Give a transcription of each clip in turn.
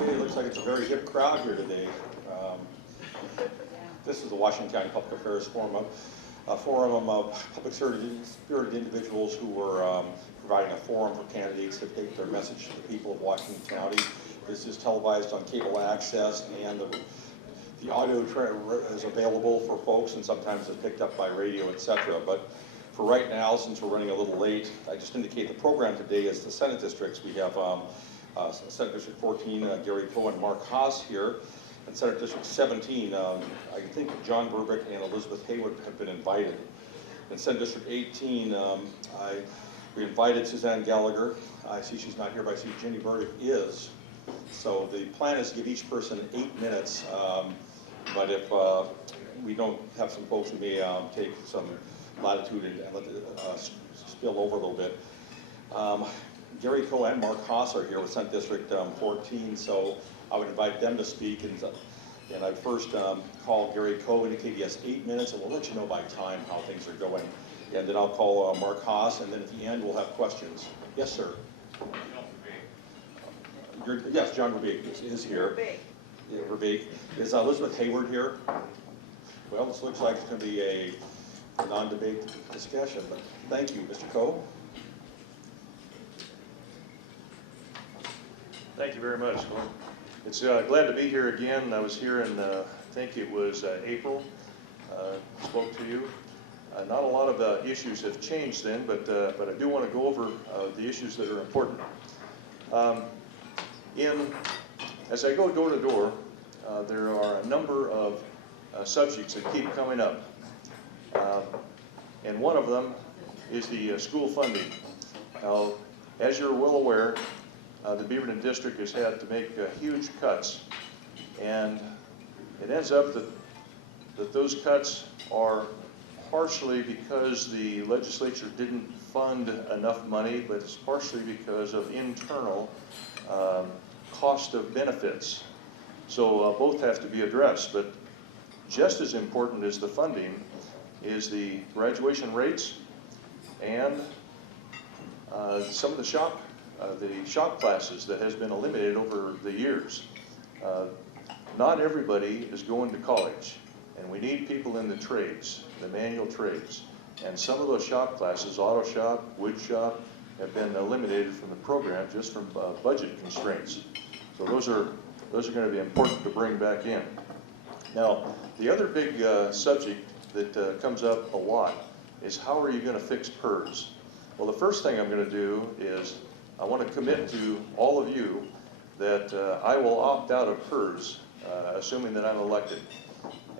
Okay, it looks like it's a very hip crowd here today. This is the Washington County Public Affairs Forum, a forum of public-spirited individuals who are providing a forum for candidates to take their message to the people of Washington County. This is televised on cable access, and the audio is available for folks, and sometimes it's picked up by radio, etc. But for right now, since we're running a little late, I just indicate the program today is the Senate districts. We have Senate District 14, Gary Coe and Mark Haas here. And Senate District 17, I think John Burdick and Elizabeth Haywood have been invited. In Senate District 18, we invited Suzanne Gallagher. I see she's not here, but I see Ginny Burdick is. So the plan is to give each person 8 minutes, but if we don't have some folks who may take some latitude and let it spill over a little bit. Gary Coe and Mark Haas are here with Senate District 14, so I would invite them to speak. And I'd first call Gary Coe, indicate he has 8 minutes, and we'll let you know by time how things are going. And then I'll call Mark Haas, and then at the end we'll have questions. Yes, sir. Yes, John Burdick is here. Burdick. Is Elizabeth Hayward here? Well, this looks like it's going to be a non-debate discussion, but thank you. Mr. Coe? Thank you very much. Well, it's glad to be here again. I was here in, I think it was April, spoke to you. Not a lot of issues have changed then, but I do want to go over the issues that are important. As I go door to door, there are a number of subjects that keep coming up. And one of them is the school funding. Now, as you're well aware, the Beaverton District has had to make huge cuts, and it ends up that those cuts are partially because the legislature didn't fund enough money, but it's partially because of internal cost of benefits. So both have to be addressed, but just as important as the funding is the graduation rates and some of the shop classes that has been eliminated over the years. Not everybody is going to college, and we need people in the trades, the manual trades. And some of those shop classes, auto shop, wood shop, have been eliminated from the program just from budget constraints. So those are going to be important to bring back in. Now, the other big subject that comes up a lot is how are you going to fix PERS? Well, the first thing I'm going to do is I want to commit to all of you that I will opt out of PERS, assuming that I'm elected.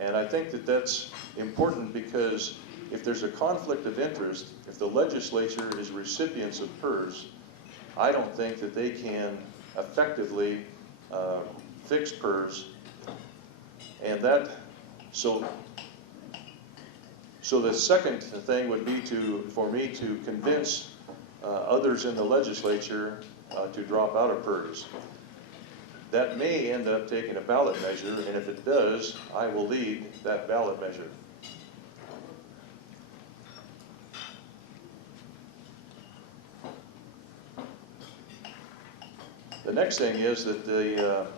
And I think that that's important because if there's a conflict of interest, if the legislature is recipients of PERS, I don't think that they can effectively fix PERS. And so the second thing would be for me to convince others in the legislature to drop out of PERS. That may end up taking a ballot measure, and if it does, I will lead that ballot measure. The next thing is that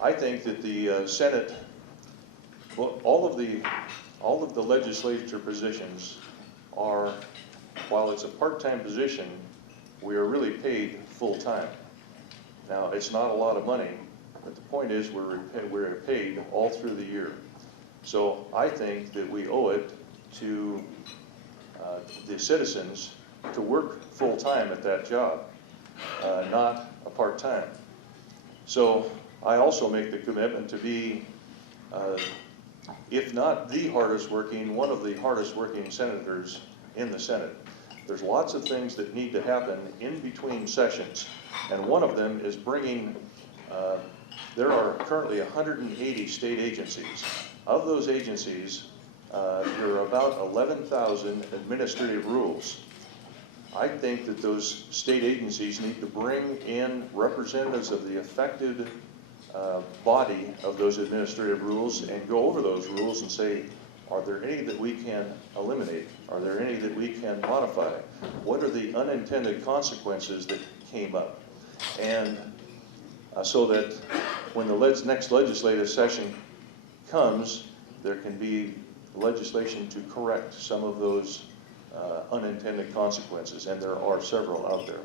I think that the Senate, well, all of the legislature positions are, while it's a part-time position, we are really paid full-time. Now, it's not a lot of money, but the point is we're paid all through the year. So I think that we owe it to the citizens to work full-time at that job, not a part-time. So I also make the commitment to be, if not the hardest working, one of the hardest working senators in the Senate. There's lots of things that need to happen in between sessions, and one of them is bringing, there are currently 180 state agencies. Of those agencies, there are about 11,000 administrative rules. I think that those state agencies need to bring in representatives of the affected body of those administrative rules and go over those rules and say, are there any that we can eliminate? Are there any that we can modify? What are the unintended consequences that came up? And so that when the next legislative session comes, there can be legislation to correct some of those unintended consequences, and there are several out there.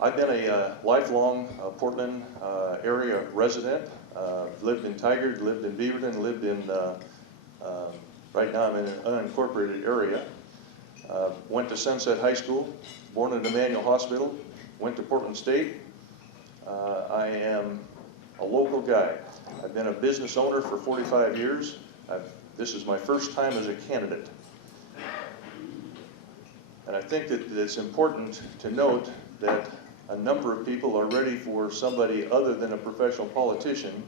I've been a lifelong Portland area resident. Lived in Tigard, lived in Beaverton, lived in, right now I'm in an unincorporated area. Went to Sunset High School, born at Emmanuel Hospital, went to Portland State. I am a local guy. I've been a business owner for 45 years. This is my first time as a candidate. And I think that it's important to note that a number of people are ready for somebody other than a professional politician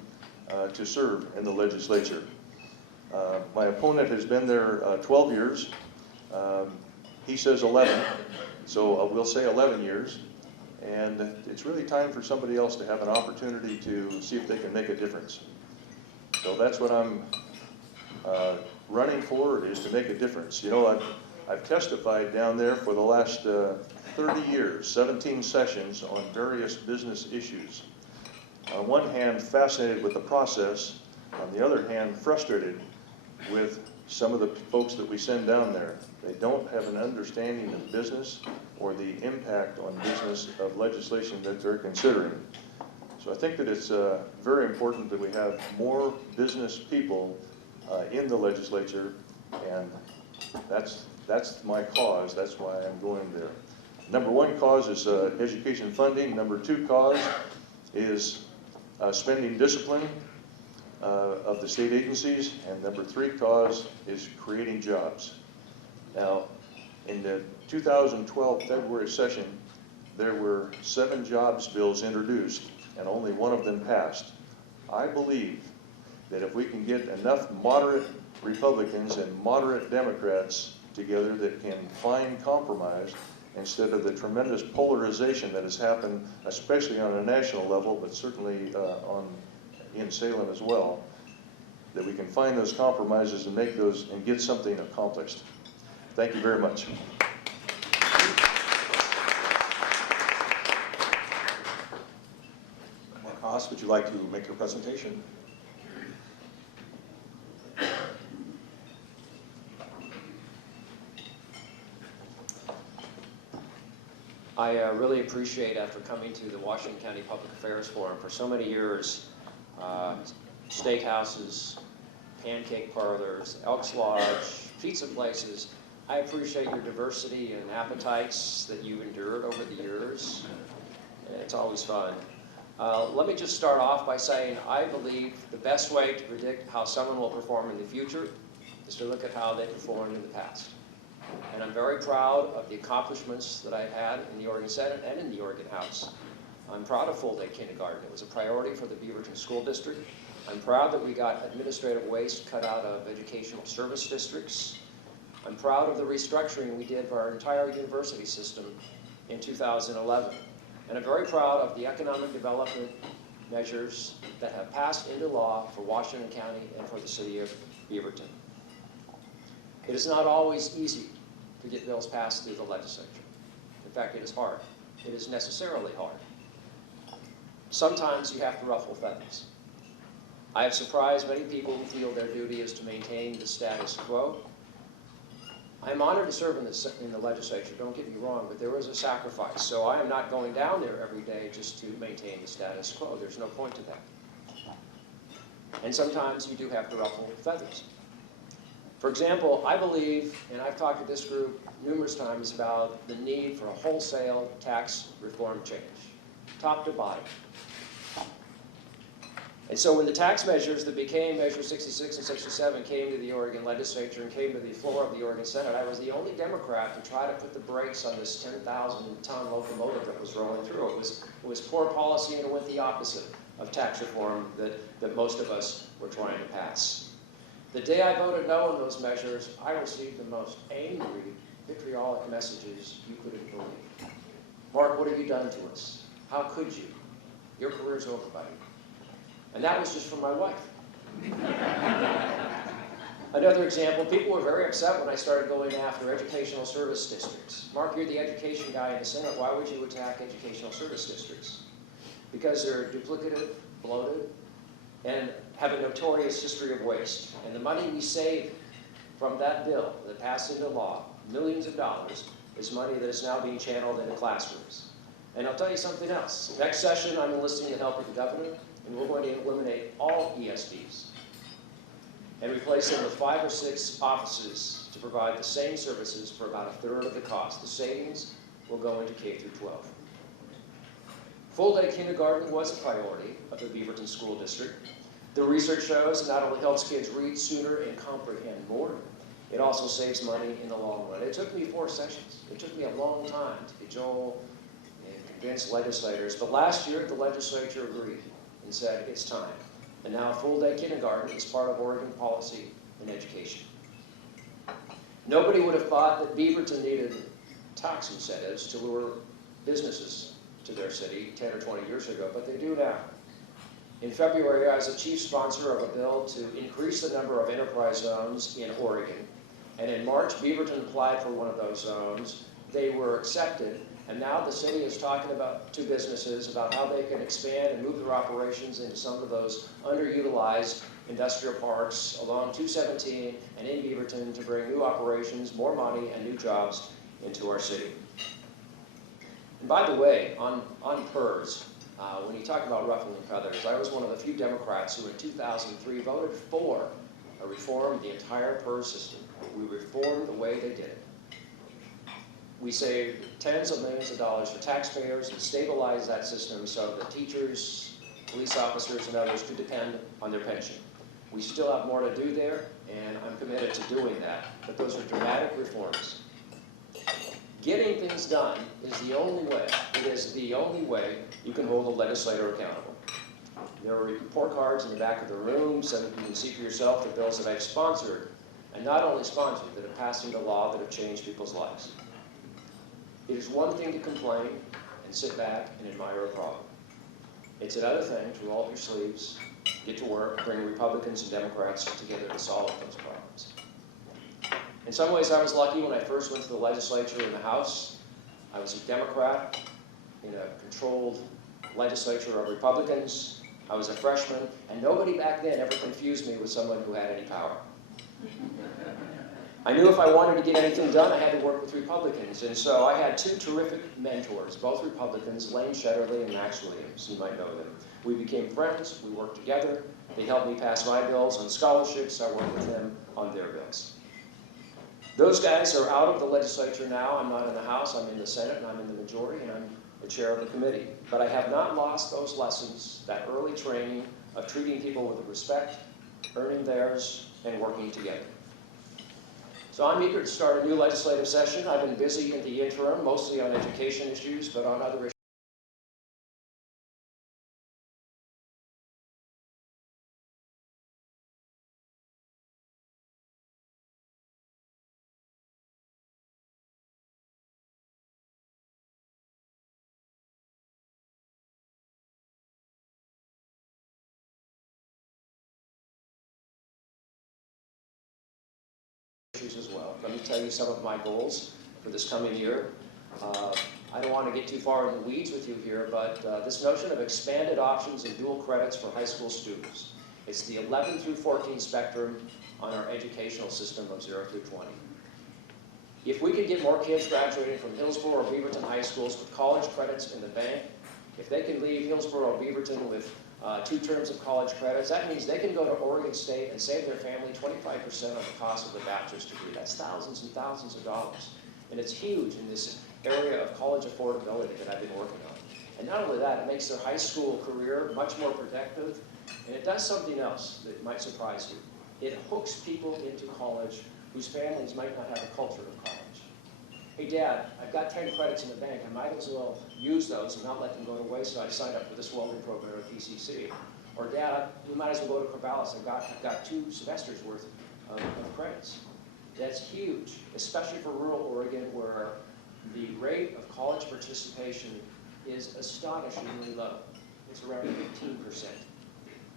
to serve in the legislature. My opponent has been there 12 years. He says 11, so we'll say 11 years. And it's really time for somebody else to have an opportunity to see if they can make a difference. So that's what I'm running for, is to make a difference. You know, I've testified down there for the last 30 years, 17 sessions on various business issues. On one hand, fascinated with the process. On the other hand, frustrated with some of the folks that we send down there. They don't have an understanding of business or the impact on business of legislation that they're considering. So I think that it's very important that we have more business people in the legislature, and that's my cause. That's why I'm going there. Number one cause is education funding. Number two cause is spending discipline of the state agencies. And number three cause is creating jobs. Now, in the 2012 February session, there were 7 jobs bills introduced, and only one of them passed. I believe that if we can get enough moderate Republicans and moderate Democrats together that can find compromise, instead of the tremendous polarization that has happened, especially on a national level, but certainly in Salem as well, that we can find those compromises and make those and get something accomplished. Thank you very much. Mark Haas, would you like to make your presentation? I really appreciate, after coming to the Washington County Public Affairs Forum for so many years, steakhouses, pancake parlors, Elks Lodge, pizza places, I appreciate your diversity and appetites that you've endured over the years. It's always fun. Let me just start off by saying I believe the best way to predict how someone will perform in the future is to look at how they performed in the past. And I'm very proud of the accomplishments that I've had in the Oregon Senate and in the Oregon House. I'm proud of full-day kindergarten. It was a priority for the Beaverton School District. I'm proud that we got administrative waste cut out of educational service districts. I'm proud of the restructuring we did for our entire university system in 2011. And I'm very proud of the economic development measures that have passed into law for Washington County and for the city of Beaverton. It is not always easy to get bills passed through the legislature. In fact, it is hard. It is necessarily hard. Sometimes you have to ruffle feathers. I have surprised many people who feel their duty is to maintain the status quo. I am honored to serve in the legislature, don't get me wrong, but there was a sacrifice. So I am not going down there every day just to maintain the status quo. There's no point to that. And sometimes you do have to ruffle feathers. For example, I believe, and I've talked to this group numerous times about the need for a wholesale tax reform change, top to bottom. And so when the tax measures that became Measure 66 and 67 came to the Oregon legislature and came to the floor of the Oregon Senate, I was the only Democrat to try to put the brakes on this 10,000-ton locomotive that was rolling through. It was poor policy, and it went the opposite of tax reform that most of us were trying to pass. The day I voted no on those measures, I received the most angry, vitriolic messages you couldn't believe. Mark, what have you done to us? How could you? Your career's over, buddy. And that was just from my wife. Another example, people were very upset when I started going after educational service districts. Mark, you're the education guy in the Senate. Why would you attack educational service districts? Because they're duplicative, bloated, and have a notorious history of waste. And the money we save from that bill that passed into law, millions of dollars, is money that is now being channeled into classrooms. And I'll tell you something else. Next session, I'm enlisting the help of the governor, and we're going to eliminate all ESDs and replace them with 5 or 6 offices to provide the same services for about a third of the cost. The savings will go into K through 12. Full-day kindergarten was a priority of the Beaverton School District. The research shows it not only helps kids read sooner and comprehend more, it also saves money in the long run. It took me 4 sessions. It took me a long time to cajole and convince legislators. But last year, the legislature agreed and said, it's time. And now full-day kindergarten is part of Oregon policy in education. Nobody would have thought that Beaverton needed tax incentives to lure businesses to their city 10 or 20 years ago, but they do now. In February, I was the chief sponsor of a bill to increase the number of enterprise zones in Oregon. And in March, Beaverton applied for one of those zones. They were accepted, and now the city is talking to businesses about how they can expand and move their operations into some of those underutilized industrial parks along 217 and in Beaverton to bring new operations, more money, and new jobs into our city. And by the way, on PERS, when you talk about ruffling feathers, I was one of the few Democrats who in 2003 voted for a reform of the entire PERS system. We reformed the way they did it. We saved tens of millions of dollars for taxpayers and stabilized that system so that teachers, police officers, and others could depend on their pension. We still have more to do there, and I'm committed to doing that, but those are dramatic reforms. Getting things done is the only way, it is the only way you can hold a legislator accountable. There are report cards in the back of the room so that you can see for yourself the bills that I've sponsored, and not only sponsored, that have passed into law that have changed people's lives. It is one thing to complain and sit back and admire a problem. It's another thing to roll up your sleeves, get to work, bring Republicans and Democrats together to solve those problems. In some ways, I was lucky when I first went to the legislature in the House. I was a Democrat in a controlled legislature of Republicans. I was a freshman, and nobody back then ever confused me with someone who had any power. I knew if I wanted to get anything done, I had to work with Republicans, and so I had 2 terrific mentors, both Republicans, Lane Shetterly and Max Williams. You might know them. We became friends. We worked together. They helped me pass my bills on scholarships. I worked with them on their bills. Those guys are out of the legislature now. I'm not in the House. I'm in the Senate, and I'm in the majority, and I'm the chair of the committee. But I have not lost those lessons, that early training of treating people with respect, earning theirs, and working together. So I'm eager to start a new legislative session. I've been busy in the interim, mostly on education issues, but on other issues as well. Let me tell you some of my goals for this coming year. I don't want to get too far in the weeds with you here, but this notion of expanded options and dual credits for high school students. It's the 11 through 14 spectrum on our educational system of 0 through 20. If we could get more kids graduating from Hillsborough or Beaverton high schools with college credits in the bank, if they can leave Hillsborough or Beaverton with 2 terms of college credits, that means they can go to Oregon State and save their family 25% of the cost of the bachelor's degree. That's thousands and thousands of dollars. And it's huge in this area of college affordability that I've been working on. And not only that, it makes their high school career much more protective, and it does something else that might surprise you. It hooks people into college whose families might not have a culture of college. Hey, Dad, I've got 10 credits in the bank. I might as well use those and not let them go to waste, so I signed up for this welding program at PCC. Or, Dad, we might as well go to Corvallis. I've got 2 semesters worth of credits. That's huge, especially for rural Oregon, where the rate of college participation is astonishingly low. It's around 15%.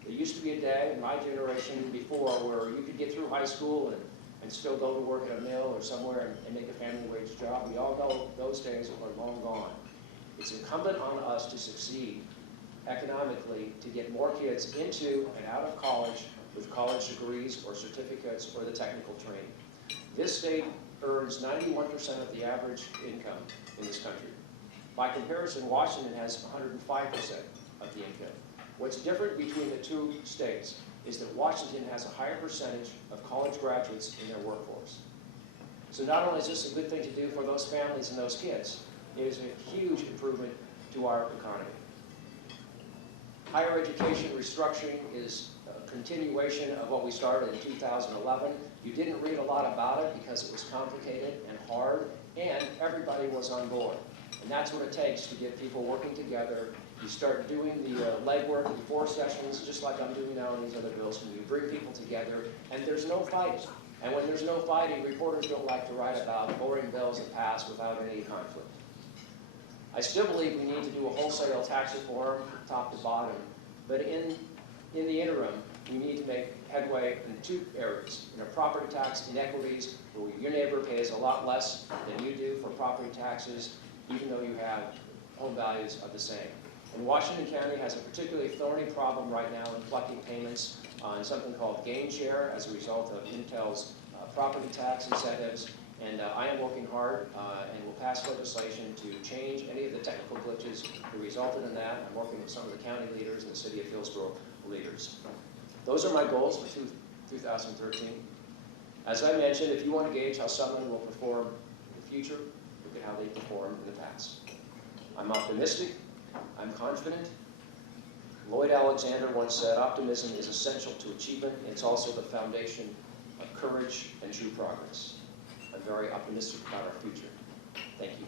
There used to be a day in my generation before where you could get through high school and still go to work at a mill or somewhere and make a family wage job. We all know those days are long gone. It's incumbent on us to succeed economically to get more kids into and out of college with college degrees or certificates or the technical training. This state earns 91% of the average income in this country. By comparison, Washington has 105% of the income. What's different between the two states is that Washington has a higher percentage of college graduates in their workforce. So not only is this a good thing to do for those families and those kids, it is a huge improvement to our economy. Higher education restructuring is a continuation of what we started in 2011. You didn't read a lot about it because it was complicated and hard, and everybody was on board. And that's what it takes to get people working together. You start doing the legwork before sessions, just like I'm doing now on these other bills, and you bring people together, and there's no fighting. And when there's no fighting, reporters don't like to write about boring bills that pass without any conflict. I still believe we need to do a wholesale tax reform, top to bottom, but in the interim, we need to make headway in two areas. Property tax inequities, where your neighbor pays a lot less than you do for property taxes, even though you have home values of the same. And Washington County has a particularly thorny problem right now in collecting payments on something called gain share as a result of Intel's property tax incentives. And I am working hard and will pass legislation to change any of the technical glitches that resulted in that. I'm working with some of the county leaders and the city of Hillsborough leaders. Those are my goals for 2013. As I mentioned, if you want to gauge how someone will perform in the future, look at how they performed in the past. I'm optimistic. I'm confident. Lloyd Alexander once said, optimism is essential to achievement. It's also the foundation of courage and true progress. I'm very optimistic about our future. Thank you.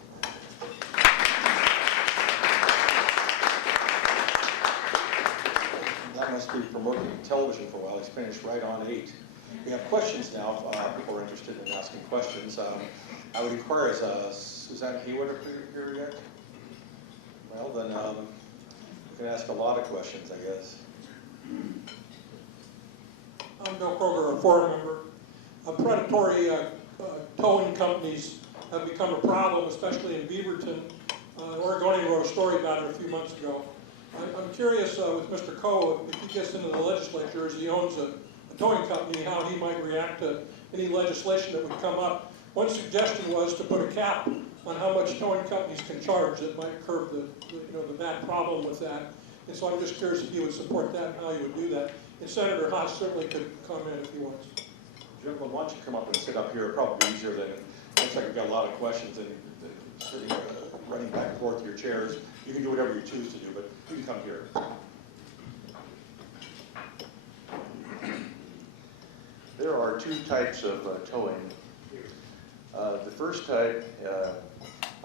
That must be from working in television for a while. He's finished right on 8. We have questions now. If people are interested in asking questions. I would inquire, is Suzanne Haywood here yet? Well, then you can ask a lot of questions, I guess. I'm Bill Kroger, a forum member. Predatory towing companies have become a problem, especially in Beaverton. Oregonian wrote a story about it a few months ago. I'm curious with Mr. Coe, if he gets into the legislature, as he owns a towing company, how he might react to any legislation that would come up. One suggestion was to put a cap on how much towing companies can charge that might curb the bad problem with that. And so I'm just curious if you would support that and how you would do that. And Senator Haas certainly could comment if he wants. Gentlemen, why don't you come up and sit up here? It'd probably be easier than, looks like we've got a lot of questions and sitting, running back and forth to your chairs. You can do whatever you choose to do, but you can come here. There are two types of towing. The first type,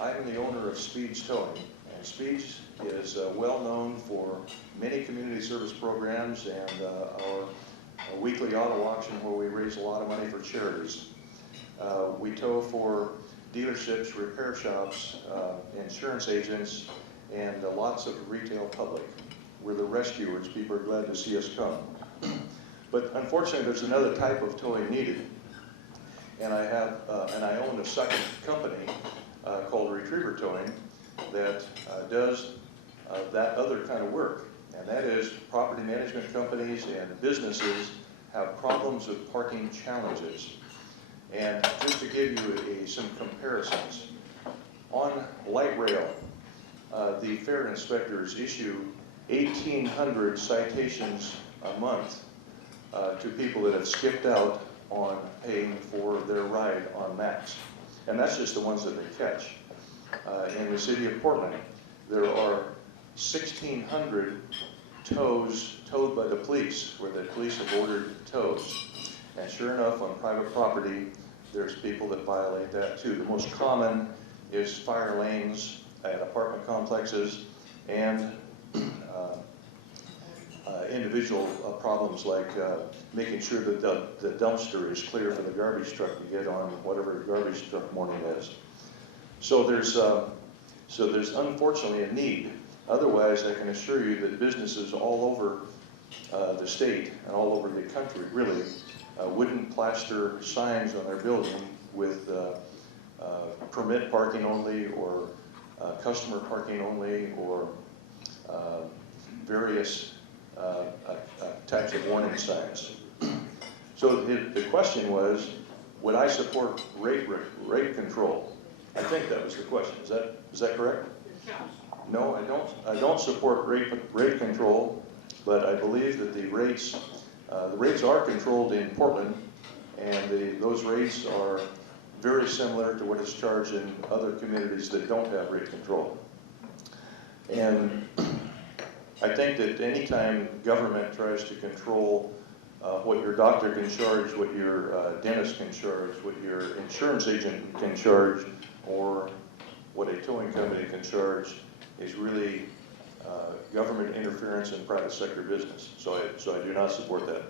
I'm the owner of Speed's Towing, and Speed's is well known for many community service programs and our weekly auto auction where we raise a lot of money for charities. We tow for dealerships, repair shops, insurance agents, and lots of retail public. We're the rescuers. People are glad to see us come. But unfortunately, there's another type of towing needed. And I own a second company called Retriever Towing that does that other kind of work. And that is property management companies and businesses have problems with parking challenges. And just to give you some comparisons, on light rail, the fare inspectors issue 1,800 citations a month to people that have skipped out on paying for their ride on Max. And that's just the ones that they catch. In the city of Portland, there are 1,600 tows towed by the police, where the police have ordered tows. And sure enough, on private property, there's people that violate that too. The most common is fire lanes at apartment complexes and individual problems like making sure that the dumpster is clear for the garbage truck to get on whatever garbage truck morning is. So there's unfortunately a need. Otherwise, I can assure you that businesses all over the state and all over the country really wouldn't plaster signs on their building with permit parking only, or customer parking only, or various types of warning signs. So the question was, would I support rate control? I think that was the question. Is that correct? No, I don't support rate control, but I believe that the rates are controlled in Portland, and those rates are very similar to what is charged in other communities that don't have rate control. And I think that anytime government tries to control what your doctor can charge, what your dentist can charge, what your insurance agent can charge, or what a towing company can charge, is really government interference in private sector business. So I do not support that.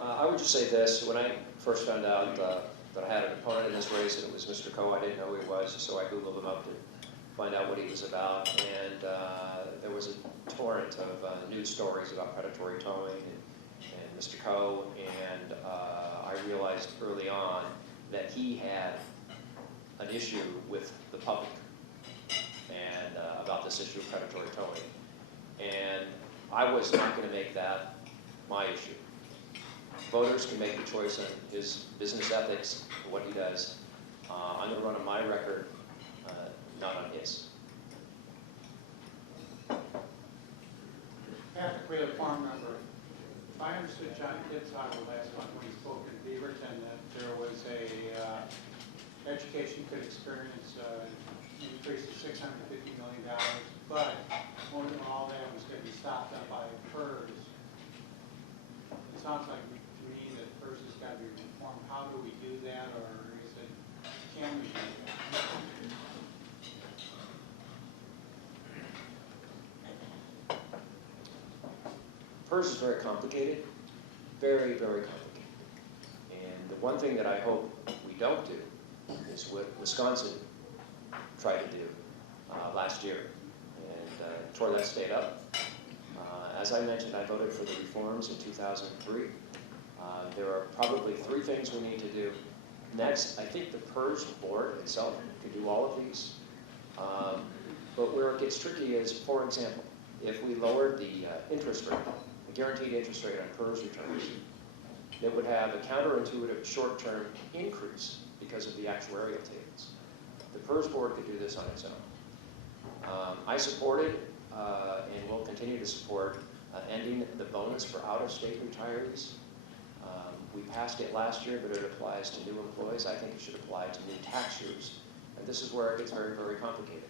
I would just say this: when I first found out that I had an opponent in this race, and it was Mr. Coe, I didn't know who he was, so I Googled him up to find out what he was about, and there was a torrent of news stories about predatory towing and Mr. Coe, and I realized early on that he had an issue with the public and about this issue of predatory towing, and I was not going to make that my issue. Voters can make the choice on his business ethics, what he does. I'm going to run on my record, not on his. Patrick Wheeler, farm member. If I understood John Kitzhaber last month when he spoke in Beaverton, that there was a education could experience an increase of $650 million, but all that was going to be stopped up by PERS. It sounds like to me that PERS has got to be reformed. How do we do that, or is it, can we do that? PERS is very complicated, very, very complicated. And the one thing that I hope we don't do is what Wisconsin tried to do last year, and tore that state up. As I mentioned, I voted for the reforms in 2003. There are probably 3 things we need to do. Next, I think the PERS board itself can do all of these. But where it gets tricky is, for example, if we lowered the interest rate, the guaranteed interest rate on PERS returns, it would have a counterintuitive short-term increase because of the actuarial tables. The PERS board could do this on its own. I supported and will continue to support ending the bonus for out-of-state retirees. We passed it last year, but it applies to new employees. I think it should apply to new tax years. And this is where it gets very, very complicated.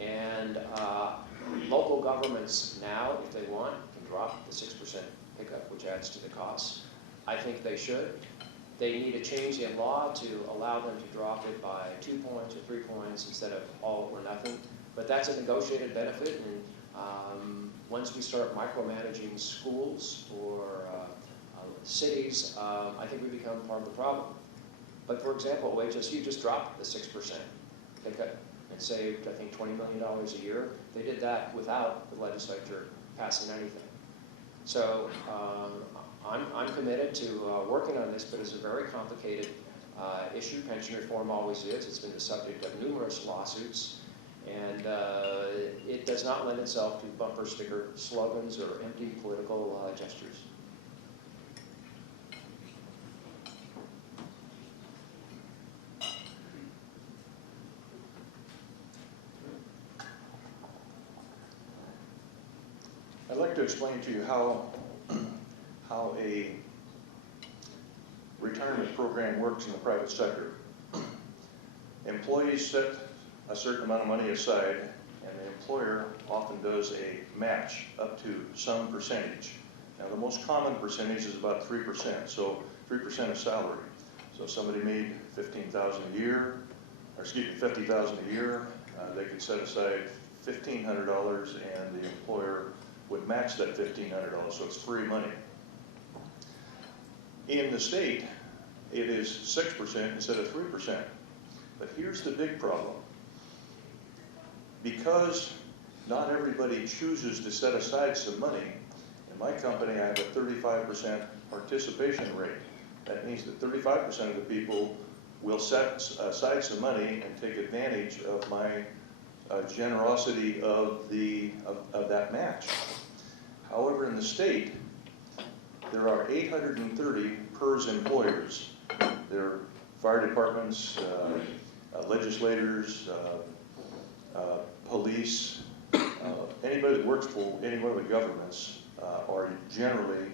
And local governments now, if they want, can drop the 6% pickup, which adds to the costs. I think they should. They need a change in law to allow them to drop it by 2 points or 3 points instead of all or nothing. But that's a negotiated benefit, and once we start micromanaging schools or cities, I think we become part of the problem. But for example, HSU just dropped the 6% pickup and saved, I think, $20 million a year. They did that without the legislature passing anything. So I'm committed to working on this, but it's a very complicated issue. Pension reform always is. It's been the subject of numerous lawsuits, and it does not lend itself to bumper sticker slogans or empty political gestures. I'd like to explain to you how a retirement program works in the private sector. Employees set a certain amount of money aside, and the employer often does a match up to some percentage. Now, the most common percentage is about 3%, so 3% of salary. So if somebody made $15,000 a year, or excuse me, $50,000 a year, they could set aside $1,500, and the employer would match that $1,500, so it's free money. In the state, it is 6% instead of 3%. But here's the big problem. Because not everybody chooses to set aside some money. In my company, I have a 35% participation rate. That means that 35% of the people will set aside some money and take advantage of my generosity of that match. However, in the state, there are 830 PERS employers. They're fire departments, legislators, police, anybody that works for any one of the governments are generally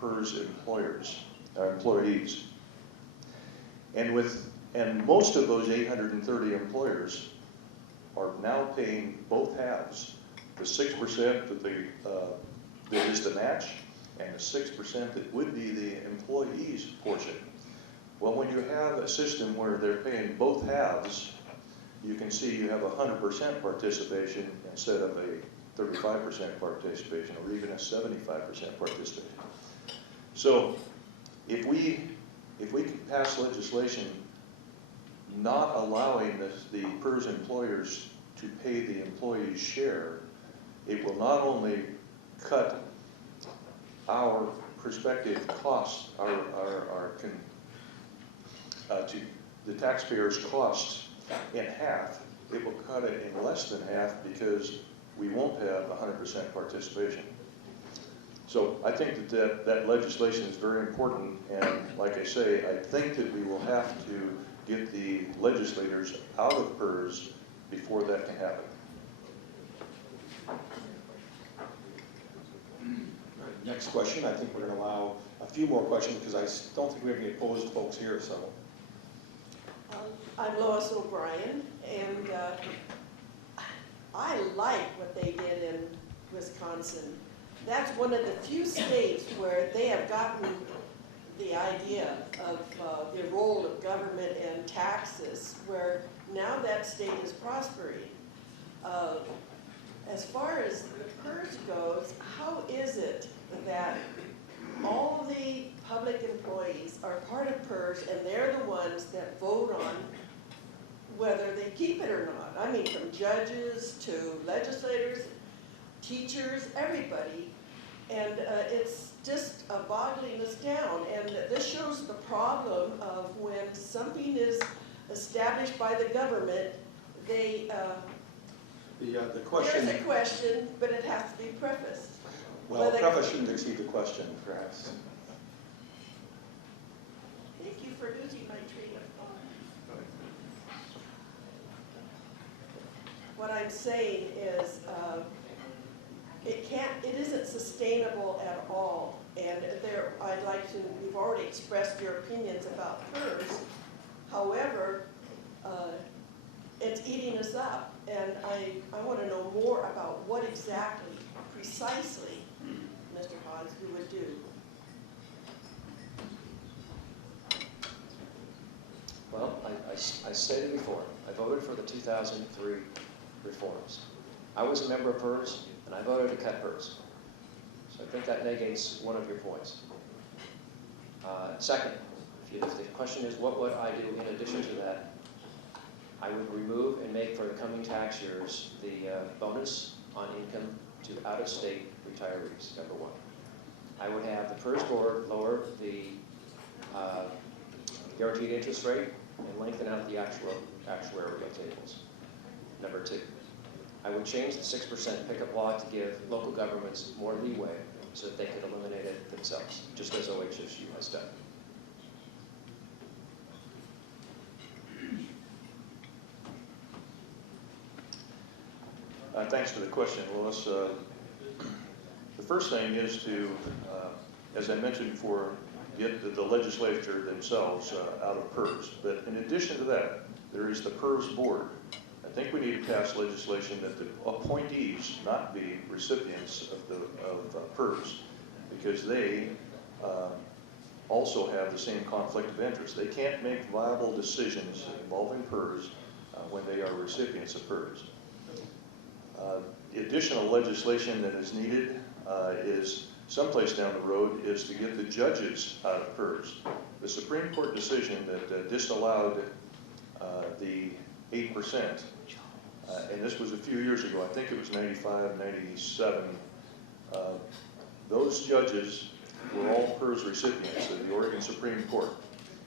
PERS employees. And most of those 830 employers are now paying both halves, the 6% that is the match, and the 6% that would be the employee's portion. Well, when you have a system where they're paying both halves, you can see you have 100% participation instead of a 35% participation, or even a 75% participation. So if we can pass legislation not allowing the PERS employers to pay the employee's share, it will not only cut our prospective costs, to the taxpayers' costs in half, it will cut it in less than half because we won't have 100% participation. So I think that legislation is very important, and like I say, I think that we will have to get the legislators out of PERS before that can happen. Next question. I think we're going to allow a few more questions because I don't think we have any opposed folks here. So, I'm Lois O'Brien, and I like what they did in Wisconsin. That's one of the few states where they have gotten the idea of the role of government and taxes, where now that state is prospering. As far as the PERS goes, how is it that all the public employees are part of PERS and they're the ones that vote on whether they keep it or not? I mean, from judges to legislators, teachers, everybody. And it's just boggling us down. And this shows the problem of when something is established by the government, they, the question. there's a question, but it has to be prefaced. Well, preface shouldn't exceed the question, perhaps. Thank you for losing my train of thought. What I'm saying is, it isn't sustainable at all. And I'd like to, you've already expressed your opinions about PERS. However, it's eating us up. And I want to know more about what exactly, precisely, Mr. Hans, you would do. Well, I stated before, I voted for the 2003 reforms. I was a member of PERS, and I voted to cut PERS. So I think that negates one of your points. Second, if the question is what would I do in addition to that, I would remove and make for the coming tax years the bonus on income to out-of-state retirees, number one. I would have the PERS board lower the guaranteed interest rate and lengthen out the actuarial tables. Number two, I would change the 6% pickup law to give local governments more leeway so that they could eliminate it themselves, just as OHSU has done. Thanks for the question, Lois. The first thing is to, as I mentioned before, get the legislature themselves out of PERS. But in addition to that, there is the PERS board. I think we need to pass legislation that the appointees not be recipients of PERS, because they also have the same conflict of interest. They can't make viable decisions involving PERS when they are recipients of PERS. The additional legislation that is needed is someplace down the road is to get the judges out of PERS. The Supreme Court decision that disallowed the 8% and this was a few years ago, I think it was 95, 97, those judges were all PERS recipients of the Oregon Supreme Court.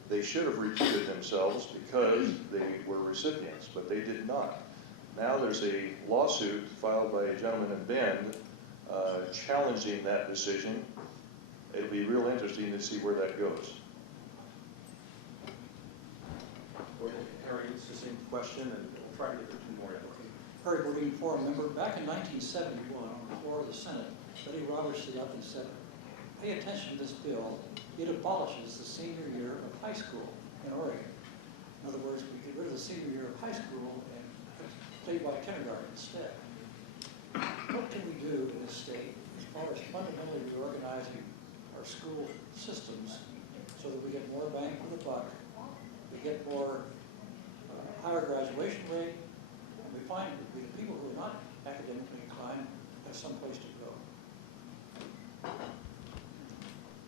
They should have recused themselves because they were recipients, but they did not. Now there's a lawsuit filed by a gentleman in Bend challenging that decision. It'll be real interesting to see where that goes. Harry, it's the same question, and we'll try to get through two more. Harry Burdick, forum member. Back in 1971, on the floor of the Senate, Betty Roberts stood up and said, "Pay attention to this bill. It abolishes the senior year of high school in Oregon." In other words, we get rid of the senior year of high school and play by kindergarten instead. What can we do in this state as far as fundamentally reorganizing our school systems so that we get more bang for the buck, we get more higher graduation rate, and we find that the people who are not academically inclined have some place to go?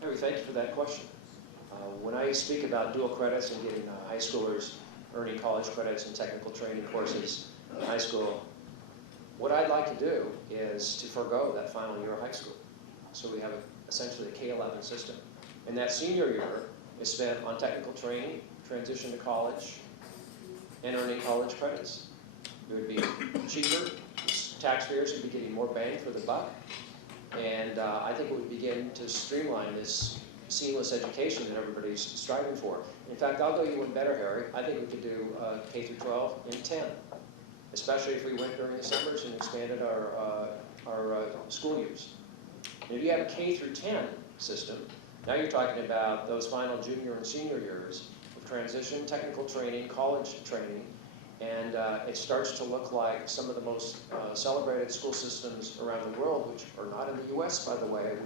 Harry, thank you for that question. When I speak about dual credits and getting high schoolers earning college credits and technical training courses in high school, what I'd like to do is to forego that final year of high school. So we have essentially a K-11 system. And that senior year is spent on technical training, transition to college, and earning college credits. It would be cheaper, taxpayers would be getting more bang for the buck, and I think it would begin to streamline this seamless education that everybody's striving for. In fact, I'll go you one better, Harry. I think we could do K through 12 in 10, especially if we went during the summers and expanded our school years. And if you have a K through 10 system, now you're talking about those final junior and senior years of transition, technical training, college training, and it starts to look like some of the most celebrated school systems around the world, which are not in the U.S., by the way.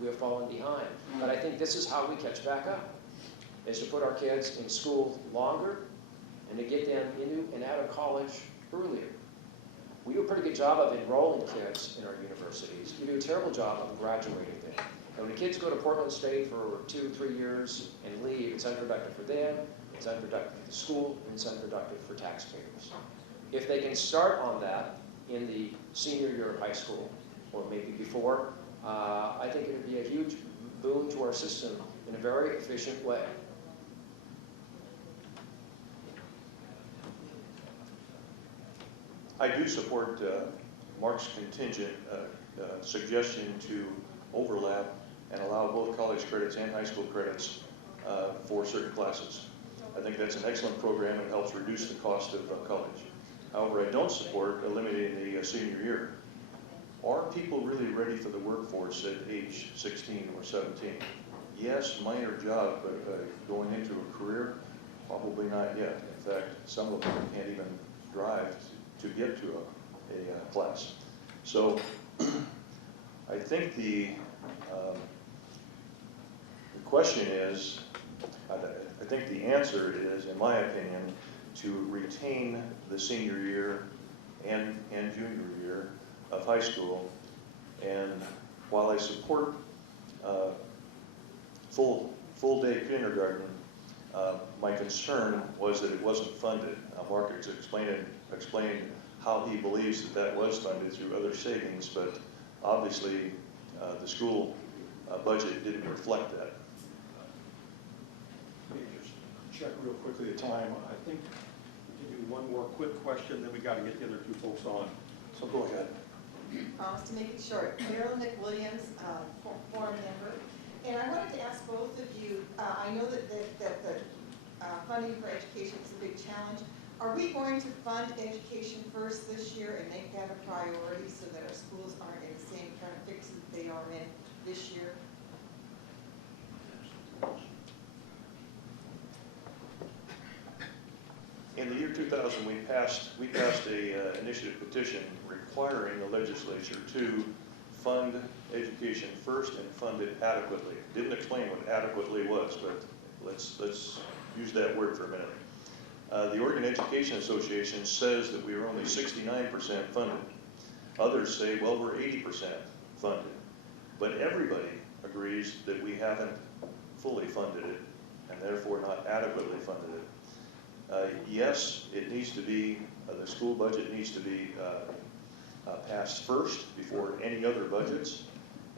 We have fallen behind. But I think this is how we catch back up, is to put our kids in school longer and to get them into and out of college earlier. We do a pretty good job of enrolling kids in our universities. We do a terrible job of graduating them. And when kids go to Portland State for 2 or 3 years and leave, it's unproductive for them, it's unproductive for the school, and it's unproductive for taxpayers. If they can start on that in the senior year of high school, or maybe before, I think it would be a huge boon to our system in a very efficient way. I do support Mark's contingent suggestion to overlap and allow both college credits and high school credits for certain classes. I think that's an excellent program and helps reduce the cost of college. However, I don't support eliminating the senior year. Are people really ready for the workforce at age 16 or 17? Yes, minor job, but going into a career, probably not yet. In fact, some of them can't even drive to get to a class. So I think the question is, I think the answer is, in my opinion, to retain the senior year and junior year of high school. And while I support full day kindergarten, my concern was that it wasn't funded. Mark has explained how he believes that that was funded through other savings, but obviously the school budget didn't reflect that. Let me just check real quickly the time. I think we can do one more quick question, then we got to get the other two folks on. So go ahead. To make it short, Carol McWilliams, forum member, and I wanted to ask both of you, I know that the funding for education is a big challenge. Are we going to fund education first this year and make that a priority so that our schools aren't in the same kind of fix that they are in this year? In the year 2000, we passed a initiative petition requiring the legislature to fund education first and fund it adequately. Didn't explain what adequately was, but let's use that word for a minute. The Oregon Education Association says that we are only 69% funded. Others say, well, we're 80% funded. But everybody agrees that we haven't fully funded it and therefore not adequately funded it. Yes, it needs to be The school budget needs to be passed first before any other budgets,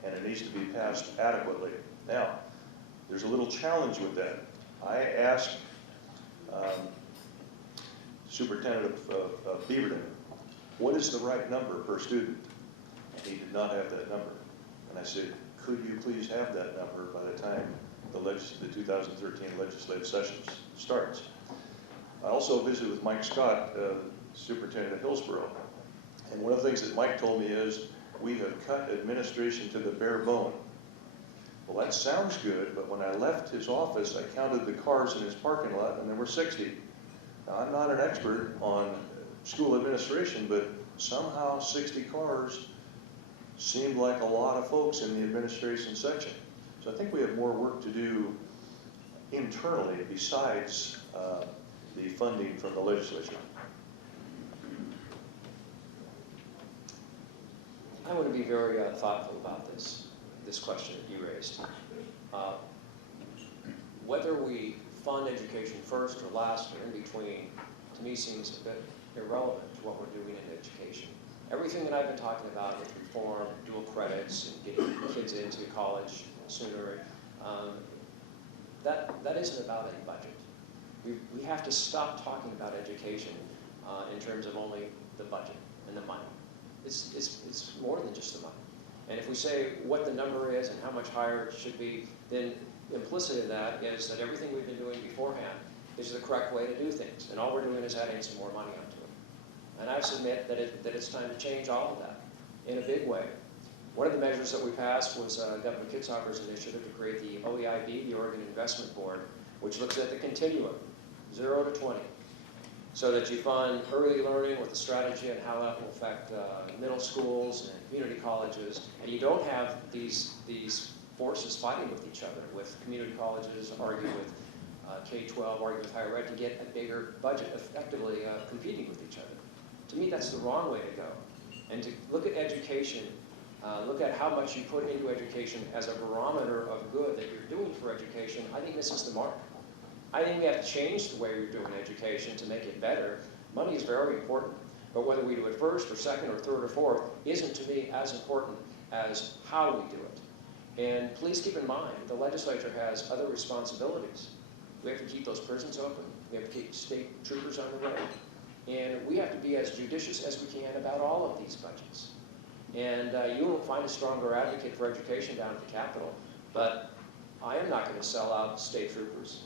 and it needs to be passed adequately. Now, there's a little challenge with that. I asked Superintendent of Beaverton, what is the right number per student? And he did not have that number. And I said, could you please have that number by the time the 2013 legislative session starts? I also visited with Mike Scott, Superintendent of Hillsborough. And one of the things that Mike told me is, we have cut administration to the bare bone. Well, that sounds good, but when I left his office, I counted the cars in his parking lot, and there were 60. Now, I'm not an expert on school administration, but somehow 60 cars seemed like a lot of folks in the administration section. So I think we have more work to do internally besides the funding from the legislature. I want to be very thoughtful about this question that you raised. Whether we fund education first or last or in between, to me seems a bit irrelevant to what we're doing in education. Everything that I've been talking about with reform, dual credits, and getting kids into college sooner, that isn't about a budget. We have to stop talking about education in terms of only the budget and the money. It's more than just the money. And if we say what the number is and how much higher it should be, then implicit in that is that everything we've been doing beforehand is the correct way to do things. And all we're doing is adding some more money onto it. And I submit that it's time to change all of that in a big way. One of the measures that we passed was Governor Kitzhaber's initiative to create the OEIB, the Oregon Investment Board, which looks at the continuum, 0 to 20. So that you fund early learning with a strategy on how that will affect middle schools and community colleges, and you don't have these forces fighting with each other, with community colleges arguing with K-12, arguing with higher ed to get a bigger budget, effectively competing with each other. To me, that's the wrong way to go. And to look at education, look at how much you put into education as a barometer of good that you're doing for education, I think this is the mark. I think we have to change the way we're doing education to make it better. Money is very important, but whether we do it first or second or third or fourth isn't to me as important as how we do it. And please keep in mind, the legislature has other responsibilities. We have to keep those prisons open. We have to keep state troopers on the road. And we have to be as judicious as we can about all of these budgets. And you won't find a stronger advocate for education down at the Capitol, but I am not going to sell out state troopers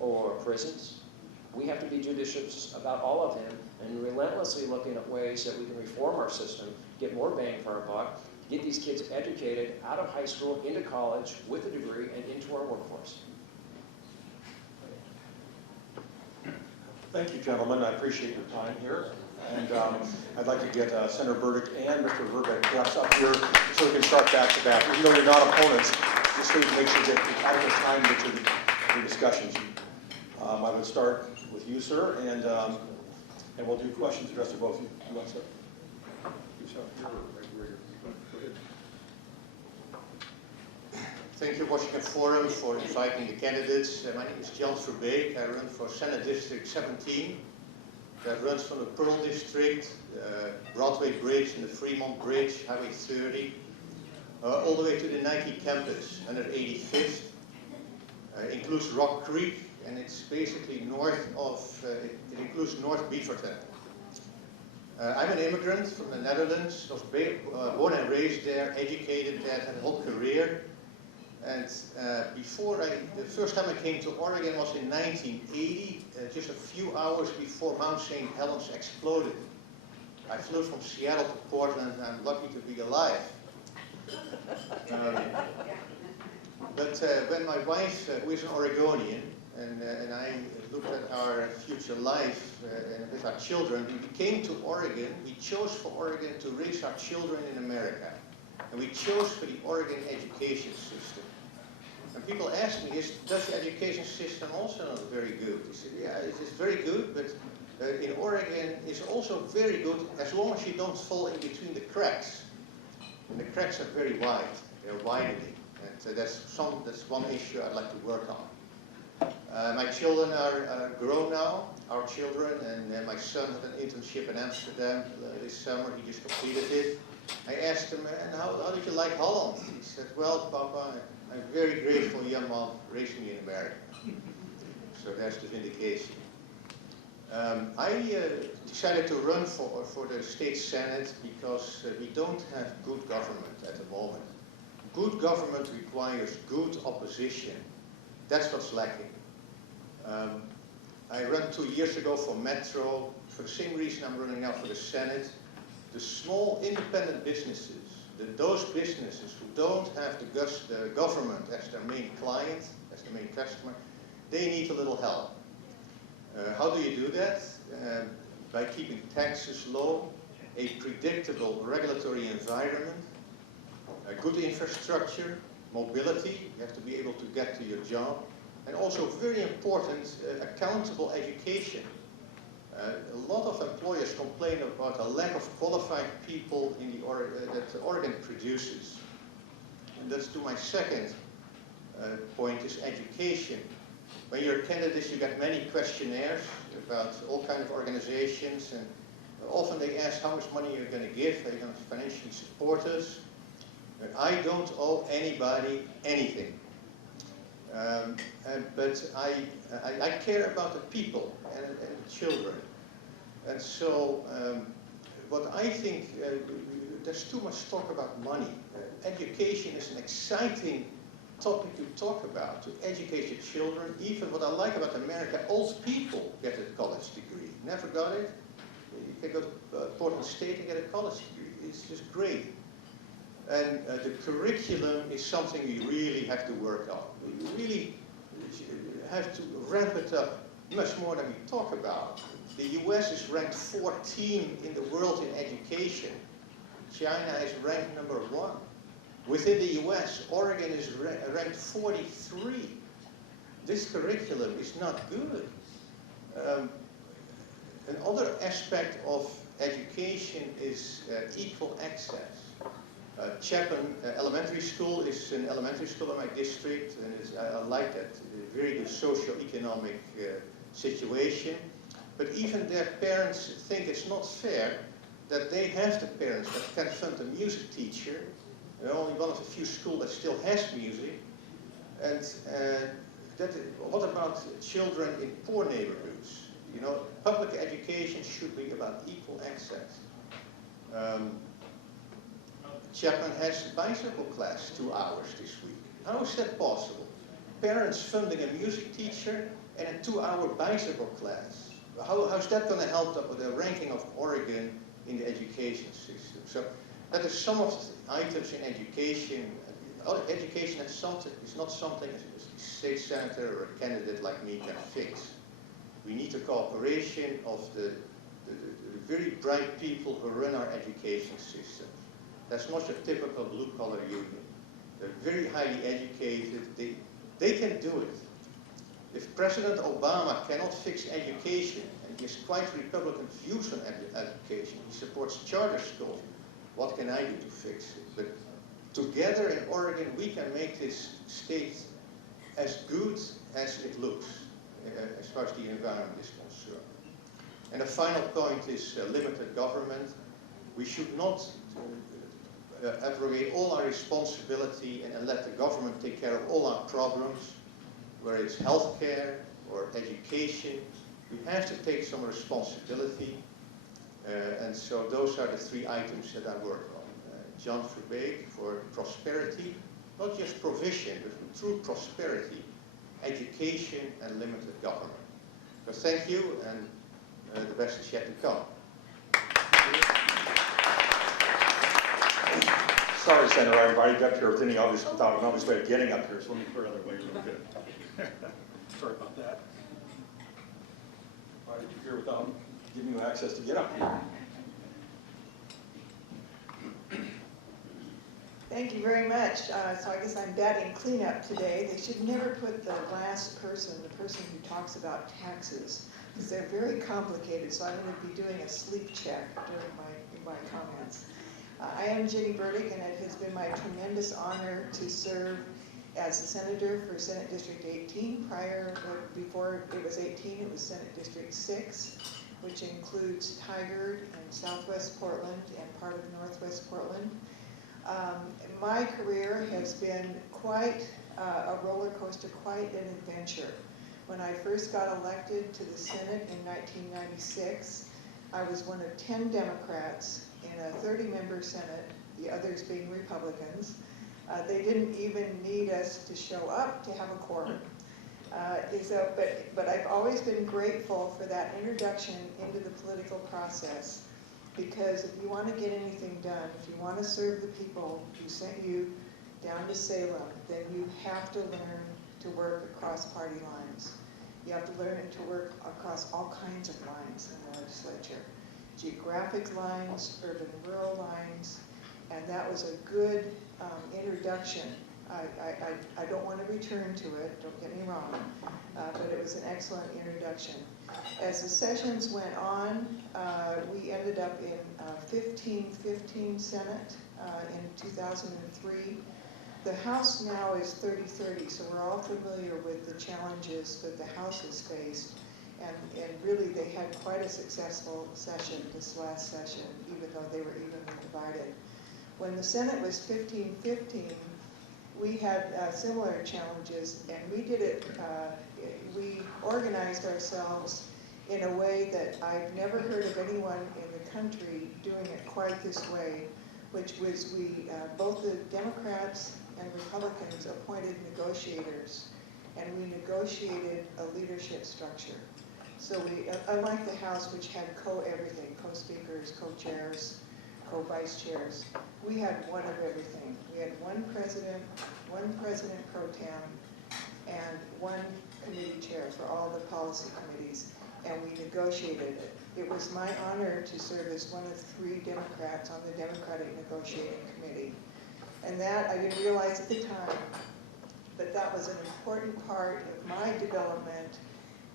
or prisons. We have to be judicious about all of them and relentlessly looking at ways that we can reform our system, get more bang for our buck, get these kids educated out of high school, into college, with a degree, and into our workforce. Thank you, gentlemen. I appreciate your time here. And I'd like to get Senator Burdick and Mr. Burdick perhaps up here so we can start back to back. Even though you're not opponents, just so we can make sure that you have enough time to get your discussions. I would start with you, sir, and we'll do questions addressed to both of you. You want to start? You start here, right where you're, go ahead. Thank you, Washington Forum, for inviting the candidates. My name is Jan Verbeek. I run for Senate District 17. That runs from the Pearl District, Broadway Bridge and the Fremont Bridge, Highway 30, all the way to the Nike campus, 185th. Includes Rock Creek, and it's basically north of, it includes North Beaverton. I'm an immigrant from the Netherlands. I was born and raised there, educated there, had a whole career. And the first time I came to Oregon was in 1980, just a few hours before Mount St. Helens exploded. I flew from Seattle to Portland, and I'm lucky to be alive. But when my wife, who is an Oregonian, and I looked at our future life with our children, we came to Oregon. We chose for Oregon to raise our children in America. And we chose for the Oregon education system. And people ask me, does the education system also not very good? I said, yeah, it is very good, but in Oregon it's also very good as long as you don't fall in between the cracks. And the cracks are very wide, they're widening. And that's one issue I'd like to work on. My children are grown now. our children, and my son had an internship in Amsterdam this summer. He just completed it. I asked him, and how did you like Holland? He said, well, Papa, I'm very grateful your mom raised me in America. So that's the vindication. I decided to run for the state senate because we don't have good government at the moment. Good government requires good opposition. That's what's lacking. I ran 2 years ago for Metro. For the same reason I'm running now for the Senate. The small independent businesses, those businesses who don't have the government as their main client, as their main customer, they need a little help. How do you do that? By keeping taxes low, a predictable regulatory environment, a good infrastructure, mobility, you have to be able to get to your job, and also very important, accountable education. A lot of employers complain about a lack of qualified people in that Oregon produces. And that's to my second point, is education. When you're a candidate, you get many questionnaires about all kinds of organizations, and often they ask how much money you're going to give, are you going to financially support us? I don't owe anybody anything. But I care about the people and the children. And so what I think, there's too much talk about money. Education is an exciting topic to talk about, to educate your children. Even what I like about America, old people get a college degree. Never got it? You can go to Portland State and get a college degree. It's just great. And the curriculum is something we really have to work on. We really have to ramp it up much more than we talk about. The US is ranked 14 in the world in education. China is ranked number 1. Within the US, Oregon is ranked 43. This curriculum is not good. Another aspect of education is equal access. Chapman Elementary School is an elementary school in my district, and I like that. Very good socio-economic situation. But even their parents think it's not fair that they have the parents that can fund a music teacher. They're only one of the few schools that still has music. And what about children in poor neighborhoods? You know, public education should be about equal access. Chapman has a bicycle class 2 hours this week. How is that possible? Parents funding a music teacher and a 2-hour bicycle class. How's that going to help up with the ranking of Oregon in the education system? So that is some of the items in education. Education is not something a state senator or a candidate like me can fix. We need the cooperation of the very bright people who run our education system. That's not your typical blue-collar union. They're very highly educated. They can do it. If President Obama cannot fix education, and he has quite Republican views on education, he supports charter schools, what can I do to fix it? But together in Oregon, we can make this state as good as it looks, as far as the environment is concerned. And the final point is limited government. We should not abrogate all our responsibility and let the government take care of all our problems, whether it's healthcare or education. We have to take some responsibility, and so those are the 3 items that I work on. John Verbeek for prosperity, not just provision, but for true prosperity, education and limited government. So thank you, and the best is yet to come. Sorry, Senator, I invited you up here with any obvious, without an obvious way of getting up here, so let me clear other way real good. Sorry about that. Why did you here without giving you access to get up here? Thank you very much. So I guess I'm batting cleanup today. They should never put the last person, the person who talks about taxes, because they're very complicated. So I'm going to be doing a sleep check during my comments. I am Ginny Burdick, and it has been my tremendous honor to serve as the senator for Senate District 18. Before it was 18, it was Senate District 6, which includes Tigard and Southwest Portland and part of Northwest Portland. My career has been quite a roller coaster, quite an adventure. When I first got elected to the Senate in 1996, I was one of 10 Democrats in a 30-member Senate, the others being Republicans. They didn't even need us to show up to have a quorum. But I've always been grateful for that introduction into the political process, because if you want to get anything done, if you want to serve the people who sent you down to Salem, then you have to learn to work across party lines. You have to learn to work across all kinds of lines in the legislature. Geographic lines, urban rural lines, and that was a good introduction. I don't want to return to it, don't get me wrong, but it was an excellent introduction. As the sessions went on, we ended up in 15-15 Senate in 2003. The House now is 30-30, so we're all familiar with the challenges that the House has faced. And really, they had quite a successful session this last session, even though they were evenly divided. When the Senate was 15-15, we had similar challenges, and we did it, we organized ourselves in a way that I've never heard of anyone in the country doing it quite this way, which was both the Democrats and Republicans appointed negotiators, and we negotiated a leadership structure. So we, unlike the House, which had co-everything, co-speakers, co-chairs, co-vice chairs, we had one of everything. We had one president pro tem, and one committee chair for all the policy committees, and we negotiated it. It was my honor to serve as one of 3 Democrats on the Democratic Negotiating Committee. And that, I didn't realize at the time, but that was an important part of my development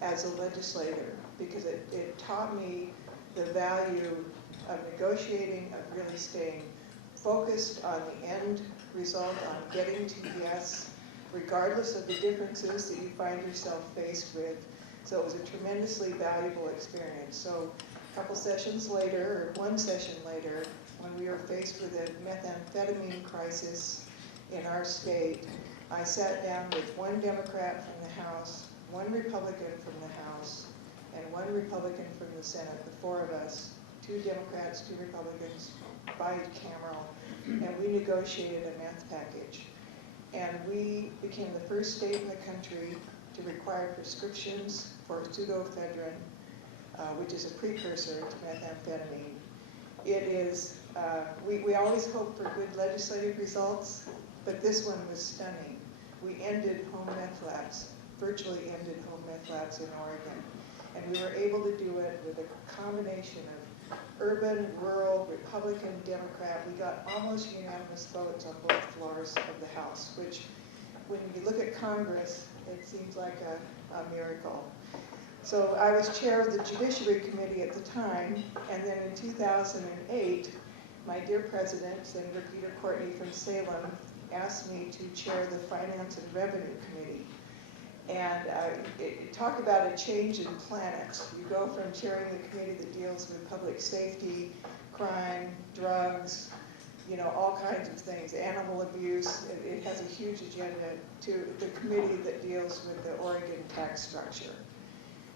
as a legislator, because it taught me the value of negotiating, of really staying focused on the end result, on getting to yes, regardless of the differences that you find yourself faced with. So it was a tremendously valuable experience. So a couple sessions later, or one session later, when we were faced with a methamphetamine crisis in our state, I sat down with one Democrat from the House, one Republican from the House, and one Republican from the Senate, the 4 of us, 2 Democrats, 2 Republicans, bicameral, and we negotiated a meth package. And we became the first state in the country to require prescriptions for pseudoephedrine, which is a precursor to methamphetamine. It is, we always hope for good legislative results, but this one was stunning. We ended home meth labs, virtually ended home meth labs in Oregon. And we were able to do it with a combination of urban, rural, Republican, Democrat. We got almost unanimous votes on both floors of the House, which, when you look at Congress, it seems like a miracle. So I was chair of the Judiciary Committee at the time, and then in 2008, my dear president, Senator Peter Courtney from Salem, asked me to chair the Finance and Revenue Committee. And talk about a change in planets. You go from chairing the committee that deals with public safety, crime, drugs, you know, all kinds of things, animal abuse. It has a huge agenda, to the committee that deals with the Oregon tax structure.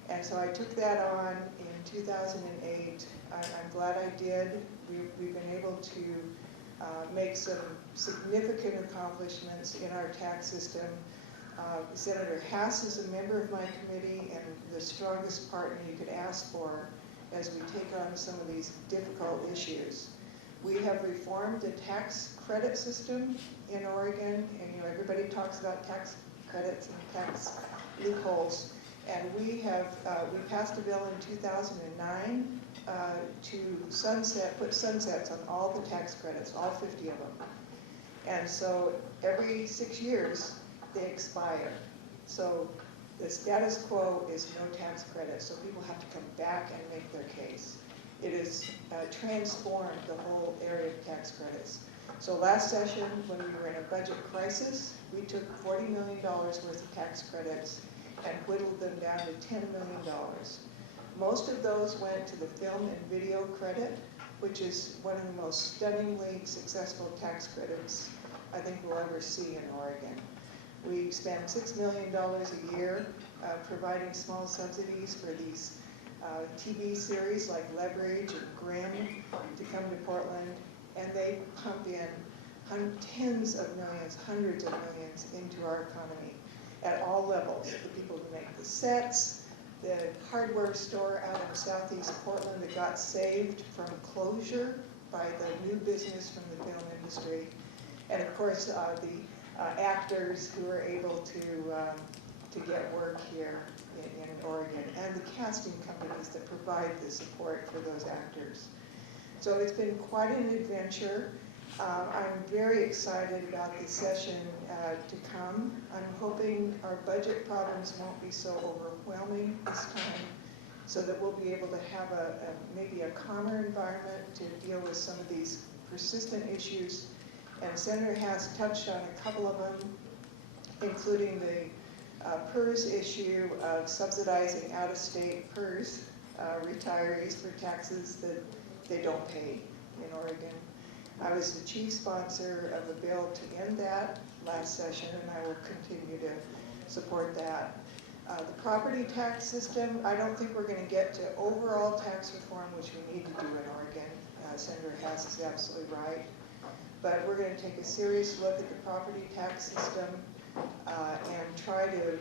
And so I took that on in 2008. I'm glad I did. We've been able to make some significant accomplishments in our tax system. Senator Hass is a member of my committee and the strongest partner you could ask for as we take on some of these difficult issues. We have reformed the tax credit system in Oregon, and you know, everybody talks about tax credits and tax loopholes. And we passed a bill in 2009 to put sunsets on all the tax credits, all 50 of them. And so every 6 years, they expire. So the status quo is no tax credit, so people have to come back and make their case. It has transformed the whole area of tax credits. So last session, when we were in a budget crisis, we took $40 million worth of tax credits and whittled them down to $10 million. Most of those went to the film and video credit, which is one of the most stunningly successful tax credits I think we'll ever see in Oregon. We spend $6 million a year providing small subsidies for these TV series like Leverage and Grimm to come to Portland, and they pump in tens of millions, hundreds of millions into our economy at all levels. The people who make the sets, the hardware store out in southeast Portland that got saved from closure by the new business from the film industry, and of course the actors who are able to get work here in Oregon, and the casting companies that provide the support for those actors. So it's been quite an adventure. I'm very excited about the session to come. I'm hoping our budget problems won't be so overwhelming this time, so that we'll be able to have maybe a calmer environment to deal with some of these persistent issues. And Senator Haas touched on a couple of them, including the PERS issue of subsidizing out-of-state PERS retirees for taxes that they don't pay in Oregon. I was the chief sponsor of a bill to end that last session, and I will continue to support that. The property tax system, I don't think we're going to get to overall tax reform, which we need to do in Oregon. Senator Haas is absolutely right. But we're going to take a serious look at the property tax system and try to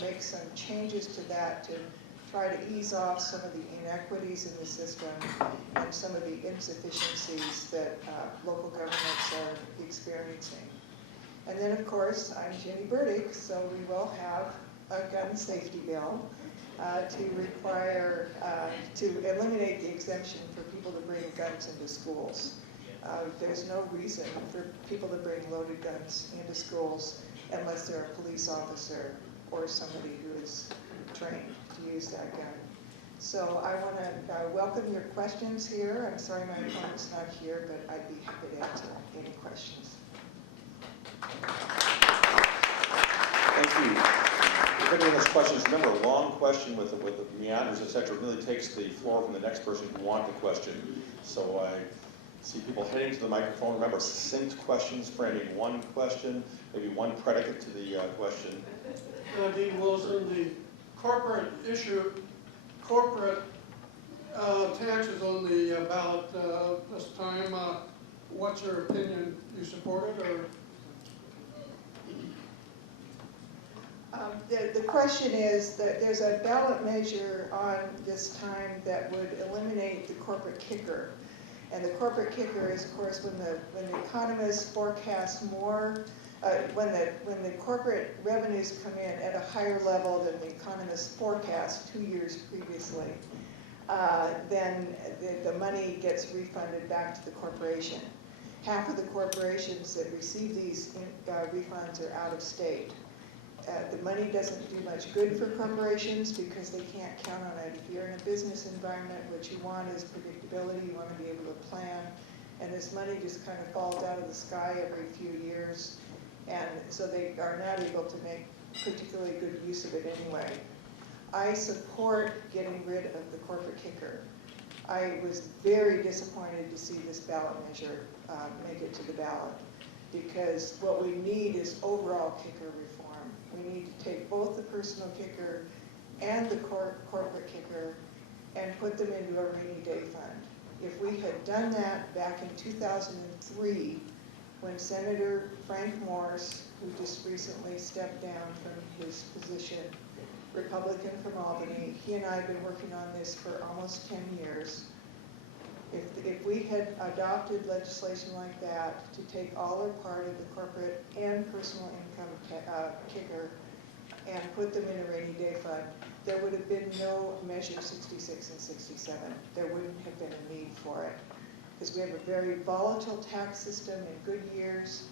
make some changes to that to try to ease off some of the inequities in the system and some of the insufficiencies that local governments are experiencing. And then, of course, I'm Ginny Burdick, so we will have a gun safety bill to require, to eliminate the exemption for people to bring guns into schools. There's no reason for people to bring loaded guns into schools unless they're a police officer or somebody who is trained to use that gun. So I want to welcome your questions here. I'm sorry my opponent's not here, but I'd be happy to answer any questions. Thank you. If anyone has questions, remember a long question with the meanders, etc., really takes the floor from the next person who wanted the question. So I see people heading to the microphone. Remember, succinct questions, framing one question, maybe one predicate to the question. Dean Wilson, the corporate issue, corporate taxes on the ballot this time. What's your opinion? You support it, or? The question is that there's a ballot measure on this time that would eliminate the corporate kicker. And the corporate kicker is, of course, when the economists forecast more, when the corporate revenues come in at a higher level than the economists forecast 2 years previously, then the money gets refunded back to the corporation. Half of the corporations that receive these refunds are out of state. The money doesn't do much good for corporations because they can't count on it. If you're in a business environment, what you want is predictability, you want to be able to plan, and this money just kind of falls out of the sky every few years, and so they are not able to make particularly good use of it anyway. I support getting rid of the corporate kicker. I was very disappointed to see this ballot measure make it to the ballot, because what we need is overall kicker reform. We need to take both the personal kicker and the corporate kicker and put them into a rainy day fund. If we had done that back in 2003, when Senator Frank Morse, who just recently stepped down from his position, Republican from Albany, he and I have been working on this for almost 10 years. If we had adopted legislation like that to take all or part of the corporate and personal income kicker and put them in a rainy day fund, there would have been no Measure 66 and 67. There wouldn't have been a need for it. Because we have a very volatile tax system. In good years,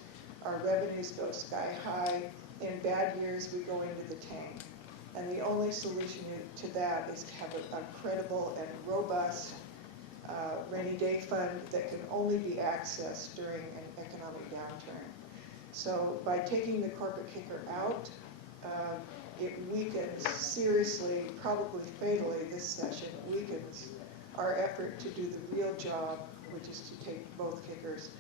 our revenues go sky high. In bad years, we go into the tank. And the only solution to that is to have a credible and robust rainy day fund that can only be accessed during an economic downturn. So by taking the corporate kicker out, it weakens seriously, probably fatally this session, weakens our effort to do the real job, which is to take both kickers.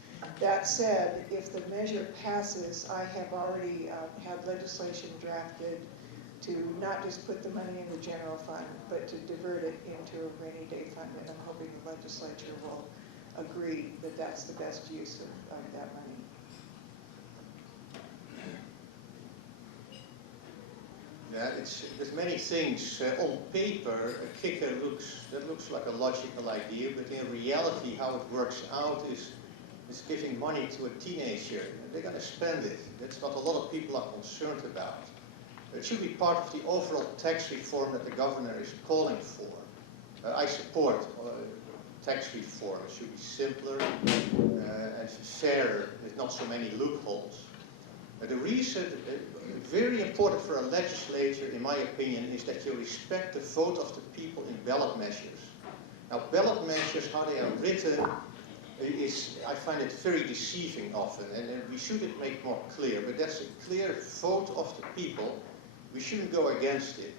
That said, if the measure passes, I have already had legislation drafted to not just put the money in the general fund, but to divert it into a rainy day fund, and I'm hoping the legislature will agree that that's the best use of that money. Yeah, there's many things. On paper, a kicker looks like a logical idea, but in reality, how it works out is giving money to a teenager. They're going to spend it. That's what a lot of people are concerned about. It should be part of the overall tax reform that the governor is calling for. I support tax reform. It should be simpler and fairer, with not so many loopholes. The reason, very important for a legislature, in my opinion, is that you respect the vote of the people in ballot measures. Now, ballot measures, how they are written, I find it very deceiving often, and we should make more clear, but that's a clear vote of the people. We shouldn't go against it.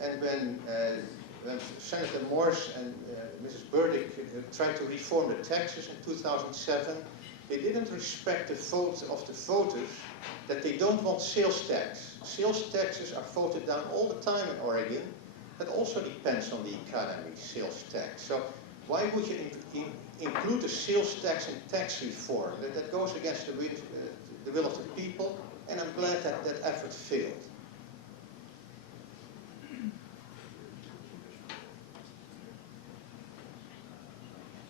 And when Senator Morse and Mrs. Burdick tried to reform the taxes in 2007, they didn't respect the vote of the voters that they don't want sales tax. Sales taxes are voted down all the time in Oregon. That also depends on the economy, sales tax. So why would you include a sales tax in tax reform? That goes against the will of the people, and I'm glad that that effort failed.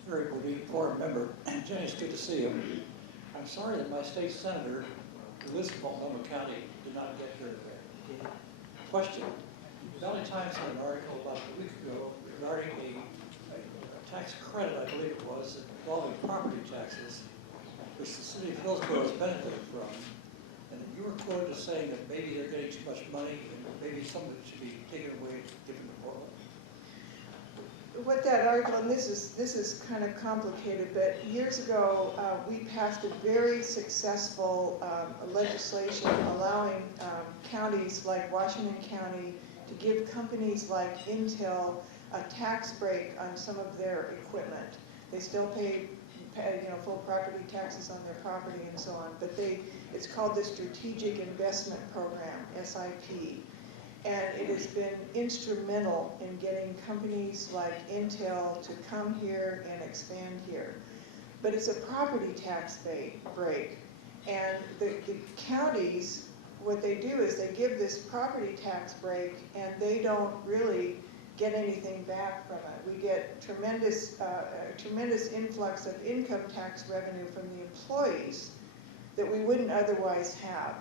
Very good forum member. Jenny, it's good to see you. I'm sorry that my state senator, who lives in Multnomah County, did not get here today. Question. The Valley Times had an article about a week ago regarding a tax credit, I believe it was, involving property taxes, which the city of Hillsborough has benefited from. And you were quoted as saying that maybe they're getting too much money and maybe some of it should be taken away, given to Portland. What that article, and this is kind of complicated, but years ago we passed a very successful legislation allowing counties like Washington County to give companies like Intel a tax break on some of their equipment. They still pay full property taxes on their property and so on, but it's called the Strategic Investment Program, SIP. And it has been instrumental in getting companies like Intel to come here and expand here. But it's a property tax break. And the counties, what they do is they give this property tax break and they don't really get anything back from it. We get a tremendous influx of income tax revenue from the employees that we wouldn't otherwise have.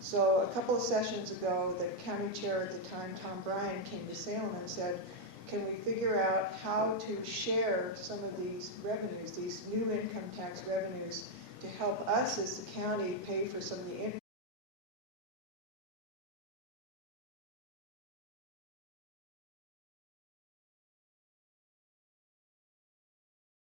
So a couple of sessions ago, the county chair at the time, Tom Bryan, came to Salem and said, can we figure out how to share some of these revenues, these new income tax revenues, to help us as the county pay for some of the